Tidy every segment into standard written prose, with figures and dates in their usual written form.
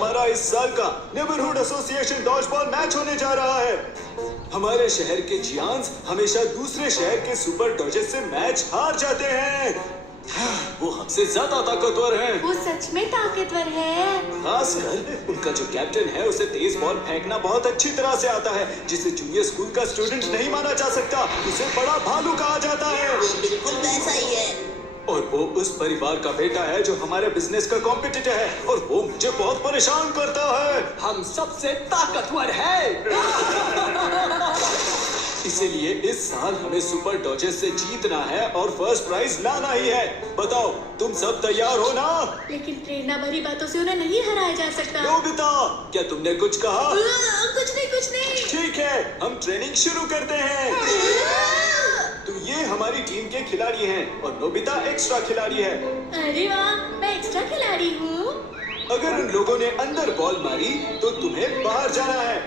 हमारा इस साल का नेबरहुड एसोसिएशन डॉजबॉल मैच होने जा रहा है। हमारे शहर के जियांस हमेशा दूसरे शहर के सुपर डॉजर्स से मैच हार जाते हैं। वो हमसे ज्यादा ताकतवर हैं। वो सच में ताकतवर है। खासकर उनका जो कैप्टन है उसे तेज बॉल फेंकना बहुत अच्छी तरह से आता है, जिसे जूनियर स्कूल का स्टूडेंट नहीं माना जा सकता। उसे बड़ा भालू कहा जाता है। वो बिल्कुल वैसा ही है। और वो उस परिवार का बेटा है जो हमारे बिजनेस का कॉम्पिटिटर है, और वो मुझे बहुत परेशान करता है। हम सबसे ताकतवर है। इसीलिए इस साल हमें सुपर डॉजर्स से जीतना है और फर्स्ट प्राइज लाना ही है। बताओ, तुम सब तैयार हो ना? लेकिन प्रेरणा भरी बातों से उन्हें नहीं हराया जा सकता। नोबिता, क्या तुमने कुछ कहा? कुछ नहीं, कुछ नहीं। ठीक है, हम ट्रेनिंग शुरू करते हैं। तो ये हमारी टीम के खिलाड़ी हैं और नोबिता एक्स्ट्रा खिलाड़ी है। अरे वाह, मैं एक्स्ट्रा खिलाड़ी हूँ। अगर उन लोगों ने अंदर बॉल मारी तो तुम्हें बाहर जाना है,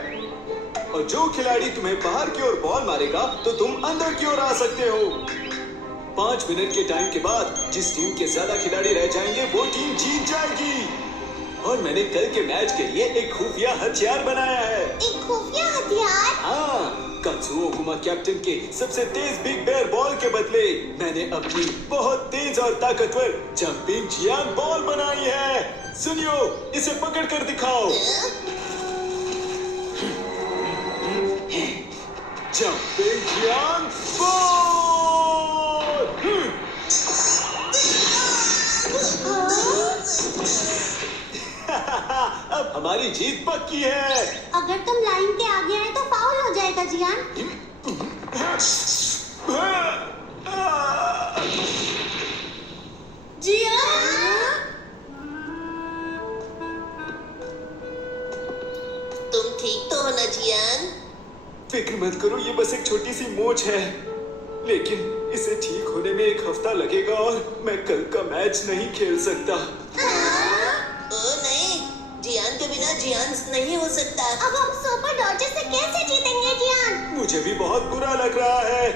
और जो खिलाड़ी तुम्हें बाहर की ओर बॉल मारेगा तो तुम अंदर की ओर आ सकते हो। 5 मिनट के टाइम के बाद जिस टीम के ज्यादा खिलाड़ी रह जाएंगे वो टीम जीत जाएगी। और मैंने कल के मैच के लिए एक खुफिया हथियार बनाया है। एक खुफिया हथियार? हाँ, कात्सुओ कुमा कैप्टन के सबसे तेज बिग बेयर बॉल के बदले मैंने अपनी बहुत तेज और ताकतवर जंपिंग जियांग बॉल बनाई है। सुनियो, इसे पकड़ कर दिखाओ। Jumping Jiang ball. अब हमारी जीत पक्की है। अगर तुम लाइन के आगे आए तो फाउल हो जाएगा जियान। तुम ठीक तो हो ना जियान? फिक्र मत करो, ये बस एक छोटी सी मोच है, लेकिन इसे ठीक होने में 1 हफ्ता लगेगा और मैं कल का मैच नहीं खेल सकता। ओ नहीं, जियान के बिना जियान नहीं हो सकता। अब हम सुपर डॉजर्स से कैसे जीतेंगे जियान? मुझे भी बहुत बुरा लग रहा है।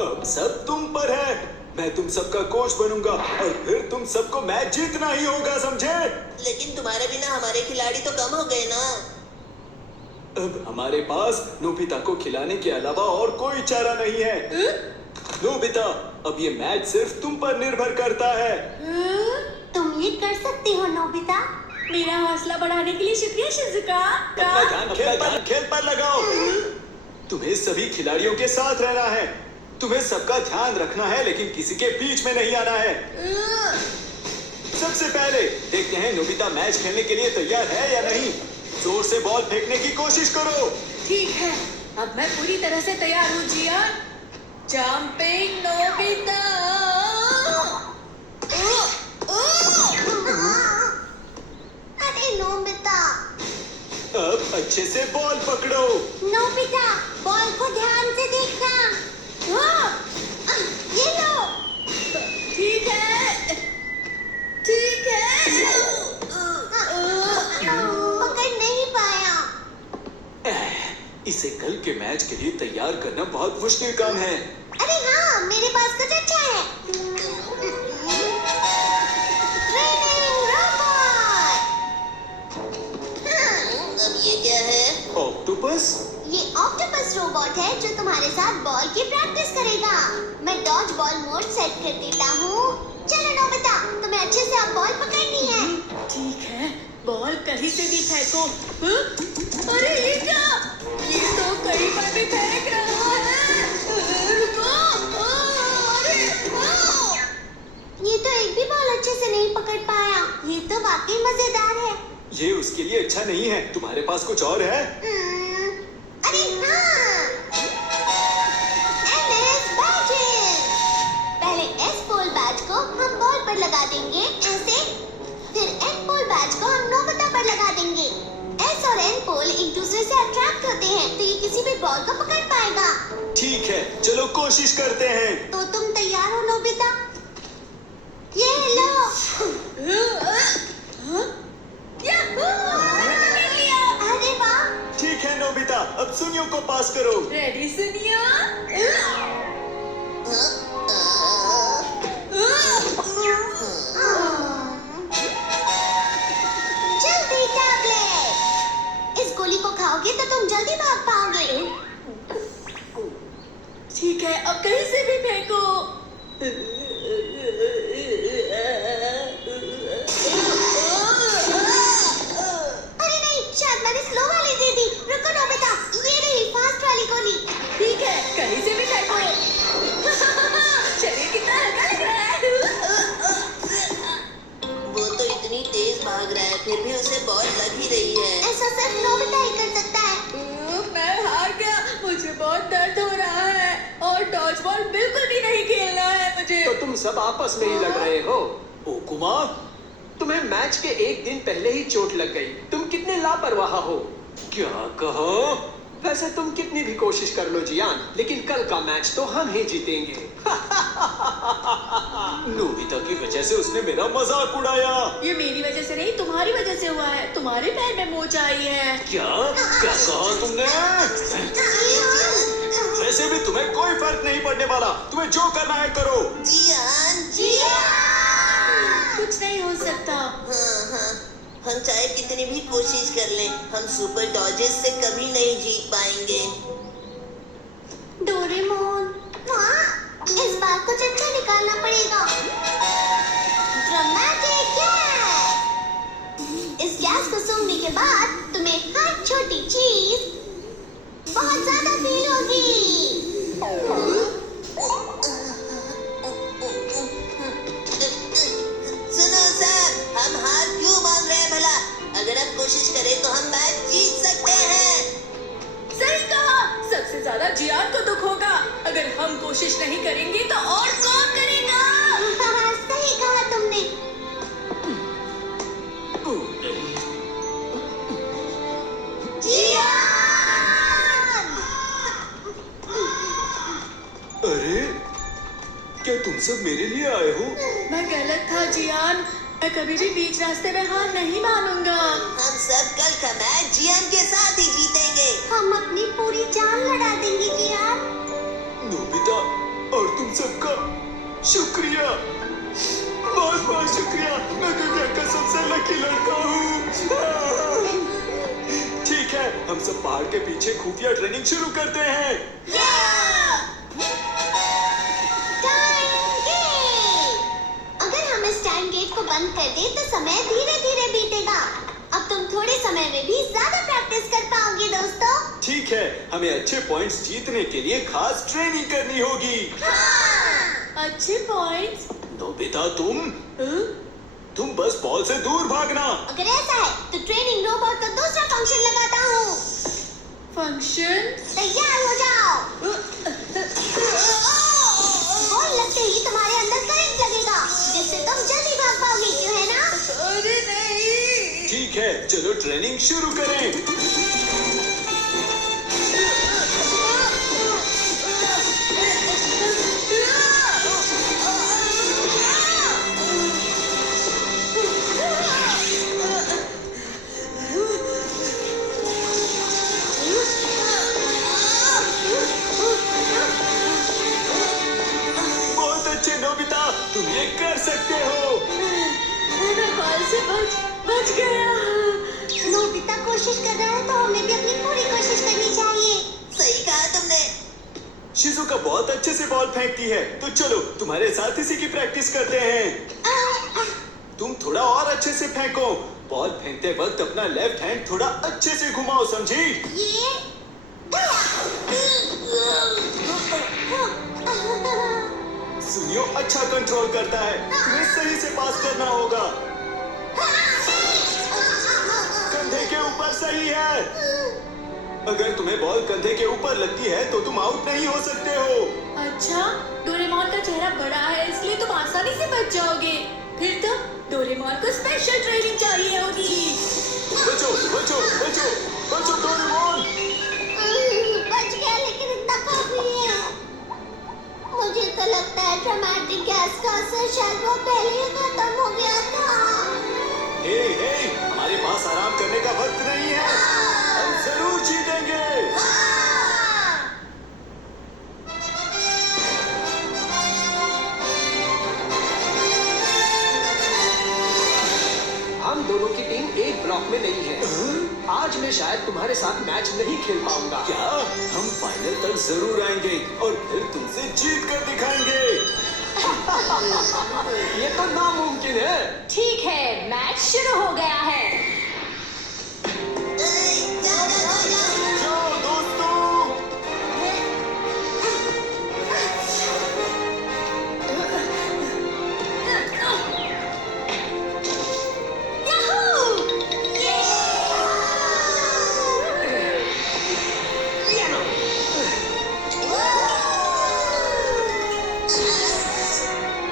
अब सब तुम पर है। मैं तुम सबका कोच बनूंगा और फिर तुम सबको मैच जीतना ही होगा, समझे? लेकिन तुम्हारे बिना हमारे खिलाड़ी तो कम हो गए ना। अब हमारे पास नोबिता को खिलाने के अलावा और कोई चारा नहीं है। नोबिता, अब ये मैच सिर्फ तुम पर निर्भर करता है। तुम ये कर सकती हो नोबिता। मेरा हौसला बढ़ाने के लिए शुक्रिया शिजुका। अपना ध्यान खेल पर लगाओ। तुम्हें सभी खिलाड़ियों के साथ रहना है। तुम्हें सबका ध्यान रखना है, लेकिन किसी के बीच में नहीं आना है। सबसे पहले देखते हैं नोबिता मैच खेलने के लिए तैयार है या नहीं। जोर से बॉल फेंकने की कोशिश करो। ठीक है, अब मैं पूरी तरह से तैयार हूँ जियान। Jumping Nobita. अरे नोबिता। अब अच्छे से बॉल पकड़ो। नोबिता, बॉल को ध्यान से देखना। ये लो। ठीक है, ठीक है। पकड़ नहीं पाया। इसे कल के मैच के लिए तैयार करना बहुत मुश्किल काम है। अरे हाँ, मेरे पास कुछ अच्छा है। Training robot. अब ये क्या है? ऑक्टोपस? ये ऑक्टोपस रोबोट है जो तुम्हारे साथ बॉल की प्रैक्टिस करेगा। मैं डॉज बॉल मोड सेट कर देता हूँ। चलो नोबिता, तुम्हें अच्छे से अब बॉल पकड़नी है। ठीक है, बॉल कहीं से भी फेंको। अरे ये क्या? ये तो कहीं पर भी फेंक रहा है। रुको। अरे ये तो एक भी बॉल अच्छे से नहीं पकड़ पाया। ये तो वाकई मजेदार है। ये उसके लिए अच्छा नहीं है। तुम्हारे पास कुछ और है? अरे हाँ, MS बैजेस। पहले S पोल बैज को हम बॉल पर लगा देंगे, ऐसे। फिर N पोल बैज को हम नोबिता पर लगा देंगे। S और N पोल एक दूसरे से अट्रैक्ट होते हैं, तो ये किसी भी बॉल को पकड़ पाएगा। ठीक है, चलो कोशिश करते हैं। तो तुम तैयार हो नोबिता? ये लो। अरे वाह। ठीक है नोबिता, अब सुनियो को पास करो। रेडी सुनिया? जल्दी टैबलेट। लगाओगे तो तुम जल्दी भाग पाओगे। ठीक है, अब कहीं से भी फेंको। अरे नहीं, शायद मैंने स्लो वाली दे दी। रुको नोबिता, ये रही फास्ट वाली गोली। ठीक है, कहीं से भी फेंको। शरीर कितना हल्का लग रहा है। वो तो इतनी तेज भाग रहा है, फिर भी उसे बॉल लग ही रही है। ऐसा सिर्फ नोबिता ही कर सकता है। मैं हार गया, मुझे बहुत दर्द हो रहा है और डॉज बॉल बिल्कुल भी नहीं खेलना है मुझे। तो तुम सब आपस में ही लड़ रहे हो। ओकुमा, तुम्हें मैच के एक दिन पहले ही चोट लग गई। तुम कितने लापरवाह हो। क्या कहा? वैसे तुम कितनी भी कोशिश कर लो जियान, लेकिन कल का मैच तो हम ही जीतेंगे। नोबिता की वजह से उसने मेरा मजाक उड़ाया। ये मेरी वजह से नहीं, तुम्हारी वजह से हुआ है। तुम्हारे पैर में मोच आई है। क्या क्या कहा तुमने? वैसे भी तुम्हें कोई फर्क नहीं पड़ने वाला। तुम्हें जो करना है करो। जियान। कुछ नहीं हो सकता। हाँ, हम चाहे कितनी भी कोशिश कर लें, हम सुपर डॉजेस से कभी नहीं जीत पाएंगे। डोरेमोन, हाँ, इस बार कुछ अच्छा निकालना पड़ेगा। Dramatic gas. इस गैस को सूंघने के बाद तुम्हें हर छोटी चीज बहुत ज्यादा फील होगी। सुनो सर, हम हार क्यों मान रहे हैं भला? अगर हम कोशिश करें तो हम मैच जीत सकते हैं। सही कहा, सबसे ज्यादा जियान को दुख होगा। अगर हम कोशिश नहीं करेंगे तो और कौन करेगा? सही कहा तुमने। अरे, क्या तुम सब मेरे लिए आए हो? मैं गलत था जियान, मैं कभी भी बीच रास्ते में हार नहीं मानूंगा। हम सब कल का मैच जियान के साथ ही जीतेंगे। हम अपनी पूरी जान लड़ा देंगे जियान। नोबिता और तुम सबका शुक्रिया, बहुत बहुत शुक्रिया। मैं दुनिया का सबसे लकी लड़का हूँ। ठीक है, हम सब पहाड़ के पीछे खुफिया ट्रेनिंग शुरू करते हैं। अगर हम इस टाइम गेट को बंद कर दें तो समय धीरे धीरे बीतेगा। अब तुम थोड़े समय में भी ज्यादा प्रैक्टिस कर पाओगे दोस्तों। ठीक है, हमें अच्छे पॉइंट्स जीतने के लिए खास ट्रेनिंग करनी होगी। अच्छे पॉइंट्स? नोबिता तुम बस बॉल से दूर भागना। अगर ऐसा है तो ट्रेनिंग रोबोट का दूसरा फंक्शन लगाता हूँ। फंक्शन? तैयार हो जाओ। बॉल लगते ही तुम्हारे अंदर करंट लगेगा, जिससे तुम जल्दी भाग पाओगे, क्यों है ना? अरे नहीं। ठीक है, चलो ट्रेनिंग शुरू करें। बहुत अच्छे नोबिता, तुम ये कर सकते हो। मैं बॉल से बच गया। नोबिता कोशिश कर रहा है तो हमें भी अपनी पूरी कोशिश करनी चाहिए। सही कहा तुमने। शिजुका बहुत अच्छे से बॉल फेंकती है, तो चलो तुम्हारे साथ इसी की प्रैक्टिस करते हैं। तुम थोड़ा और अच्छे से फेंको। बॉल फेंकते वक्त अपना लेफ्ट हैंड थोड़ा अच्छे से घुमाओ, समझी? ये सुनियो अच्छा कंट्रोल करता है, तुम्हें सही से पास करना होगा। कंधे के ऊपर सही है। अगर तुम्हें बॉल कंधे के ऊपर लगती है तो तुम आउट नहीं हो सकते हो। अच्छा, डोरेमोन का चेहरा बड़ा है इसलिए तुम आसानी से बच जाओगे। फिर तो डोरेमोन को स्पेशल ट्रेनिंग चाहिए होगी। बचो बचो बचो बचो डोरेमोन। बच गया, लेकिन इतना काफी है। मुझे तो लगता है ड्रामेटिक गैस का असर शायद बहुत पहले ही खत्म हो गया था। हे हे, हमारे पास आराम करने का वक्त नहीं है। हम जरूर जीतेंगे। हम दोनों की टीम एक ब्लॉक में नहीं है। आज मैं शायद तुम्हारे साथ मैच नहीं खेल पाऊंगा। क्या हम फाइनल तक जरूर आएंगे और फिर तुमसे जीत कर दिखाएंगे। ये तो नामुमकिन है। ठीक है, मैच शुरू हो गया है। जाओ दोस्तों।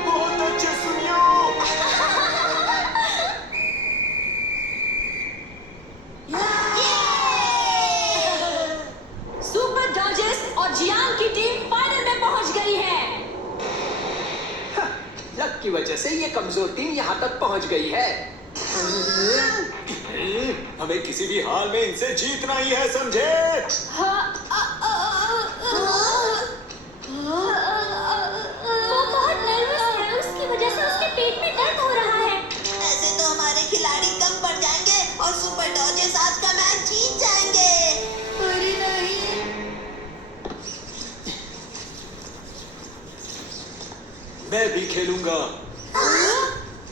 बहुत अच्छे सुनियो। सुपर डॉजर्स और जियान की टीम फाइनल में पहुंच गई है। लक की वजह से ये कमजोर टीम यहाँ तक पहुँच गई है। हमें किसी भी हाल में इनसे जीतना ही है, समझे? वो बहुत नर्वस है, उसकी वजह से उसके पेट में दर्द हो रहा है। ऐसे तो हमारे खिलाड़ी कम पड़ जाएंगे और सुपर डॉजर्स आज का मैच जीत जाएंगे। अरे नहीं। मैं भी खेलूंगा।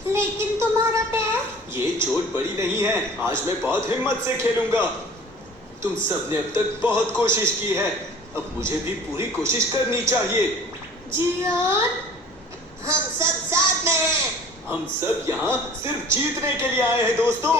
लेकिन तुम्हारा पैर? ये चोट बड़ी नहीं है, आज मैं बहुत हिम्मत से खेलूंगा। तुम सबने अब तक बहुत कोशिश की है, अब मुझे भी पूरी कोशिश करनी चाहिए। जियान, हम सब साथ में हैं। हम सब यहाँ सिर्फ जीतने के लिए आए हैं दोस्तों।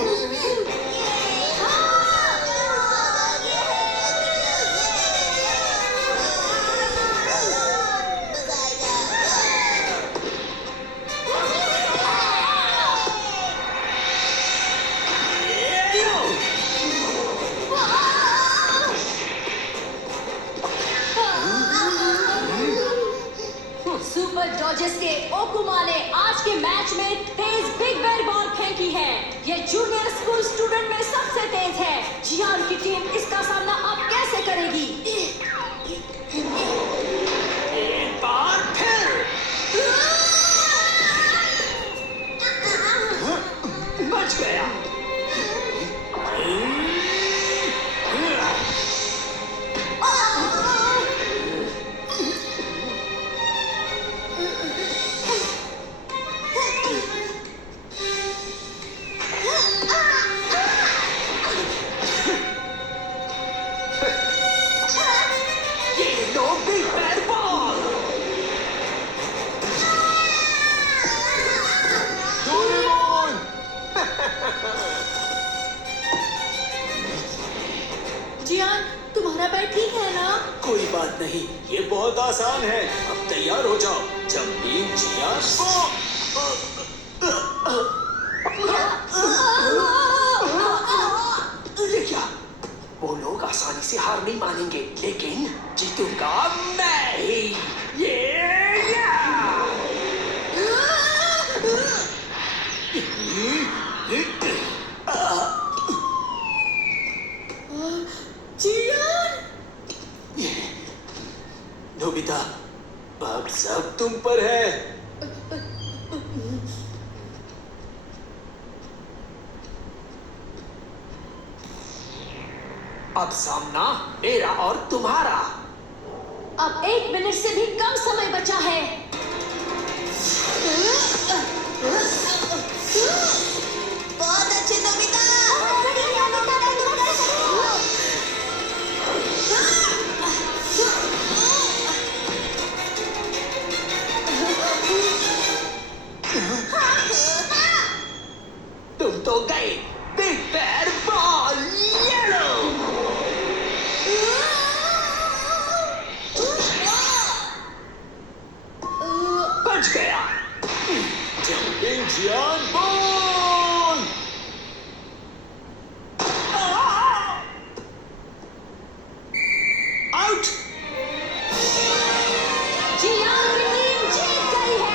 सुपर डॉजर्स के ओकुमा ने आज के मैच में तेज बिग बेर बॉल फेंकी है। ये जूनियर स्कूल स्टूडेंट में सबसे तेज है। जियान की टीम इसका सामना अब कैसे करेगी? एक बार फिर बच गया। ये लो बिग बैड बॉल। डोरेमोन! जियान, तुम्हारा पैर ठीक है ना? कोई बात नहीं, ये बहुत आसान है। अब तैयार हो जाओ। जंपिंग जियान ये क्या? वो लोग आसानी से हार नहीं मानेंगे, लेकिन जीतूंगा मैं ही। ये जियान, नोबिता, अब सब तुम पर है। अब सामना मेरा और तुम्हारा। अब 1 मिनट से भी कम समय बचा है। बहुत अच्छे नोबिता। तुम तो गए। Big bad ball yellow. बच गया। जंपिंग जियान बॉल! आउट। जियान की टीम जीत गई है।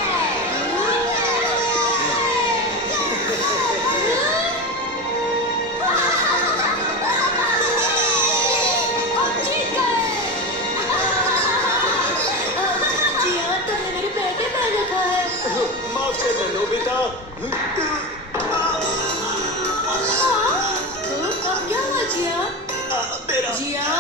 हम जीत गए। जियान, तुमने मेरे पैर पे पैर रखा है। माफ करना नोबिता। अब क्या हुआ जिया